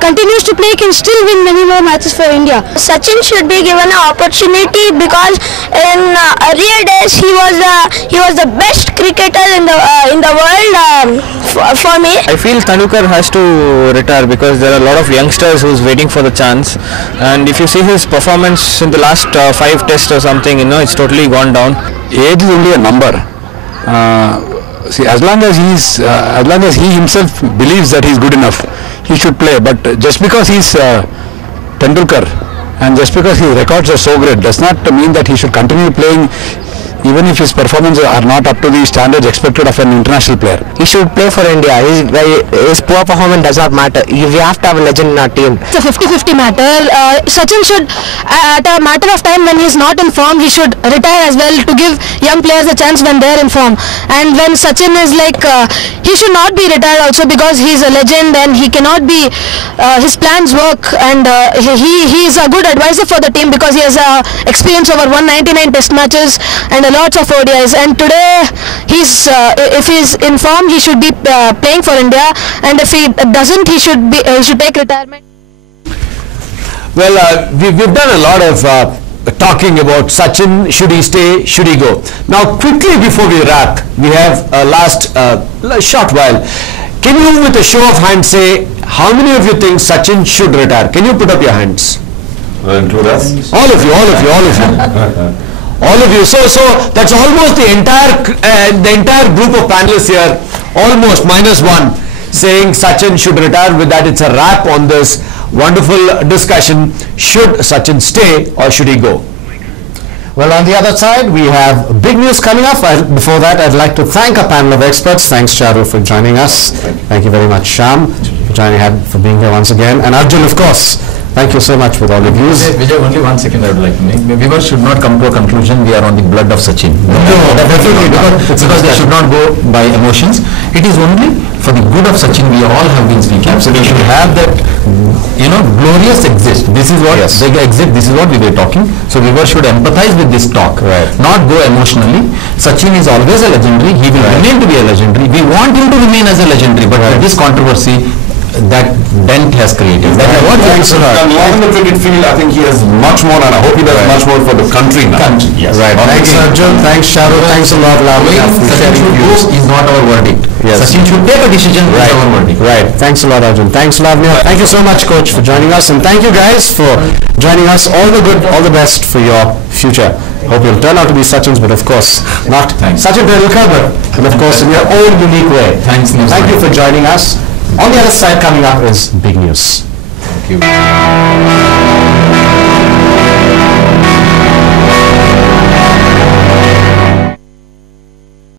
continues to play, he can still win many more matches for India. Sachin should be given an opportunity, because in earlier days he was the best cricketer in the world for me. I feel Tendulkar has to retire because there are a lot of youngsters who's waiting for the chance, and if you see his performance in the last 5 tests or something, it's totally gone down. Age is only a number. See, as long as he himself believes that he's good enough, he should play. But just because he's Tendulkar and just because his records are so great does not mean that he should continue playing, even if his performances are not up to the standards expected of an international player. He should play for India. His poor performance does not matter. We have to have a legend in our team. It's a 50-50 matter. Sachin should, at a matter of time when he's not in form, he should retire as well to give young players a chance when they're in form. And when Sachin is like, he should not be retired also because he's a legend and he cannot be, his plans work, and he's a good advisor for the team because he has experience over 199 test matches and lots of ODIs, and today if he's in form, he should be playing for India, and if he doesn't, he should take retirement. Well, we've done a lot of talking about Sachin. Should he stay? Should he go? Now, quickly before we wrap, we have a last short while. Can you, with a show of hands, say how many of you think Sachin should retire? Can you put up your hands? Include us? All of you. All of you. So that's almost the entire group of panelists here, almost -1, saying Sachin should retire. With that, it's a wrap on this wonderful discussion. Should Sachin stay or should he go? Well, on the other side, we have big news coming up. Before that, I'd like to thank our panel of experts. Thanks, Charu, for joining us. Thank you very much, Sham, for being here once again. And Arjun, of course. Thank you so much for all the views. Vijay, only 1 second I would like to make. Viewers should not come to a conclusion we are on the blood of Sachin. No, definitely because they should not go by emotions. It is only for the good of Sachin we all have been speaking. So they should have that, glorious exist. This is what they exist. This is what we were talking. So viewers should empathize with this talk, not go emotionally. Sachin is always a legendary. He will remain to be a legendary. We want him to remain as a legendary, but with this controversy, that dent has created. Thanks a lot. On the cricket field, I think he has much more, and I hope he does much more for the country now. Yes. Right. Thanks, Arjun. Thanks, Sharu. Thanks a lot, Lavanya. Sachin should go is not our verdict. Yes. Sachin should take a decision is our verdict. Right. Thanks a lot, Arjun. Thanks, Lavanya. Thank you so much, Coach, for joining us, and thank you guys for joining us. All the good, all the best for your future. Hope you'll turn out to be Sachins, but of course not Sachin Tendulkar, but of course in your own unique way. Thanks. Thank you for joining us. On the other side, coming up is big news. Thank you.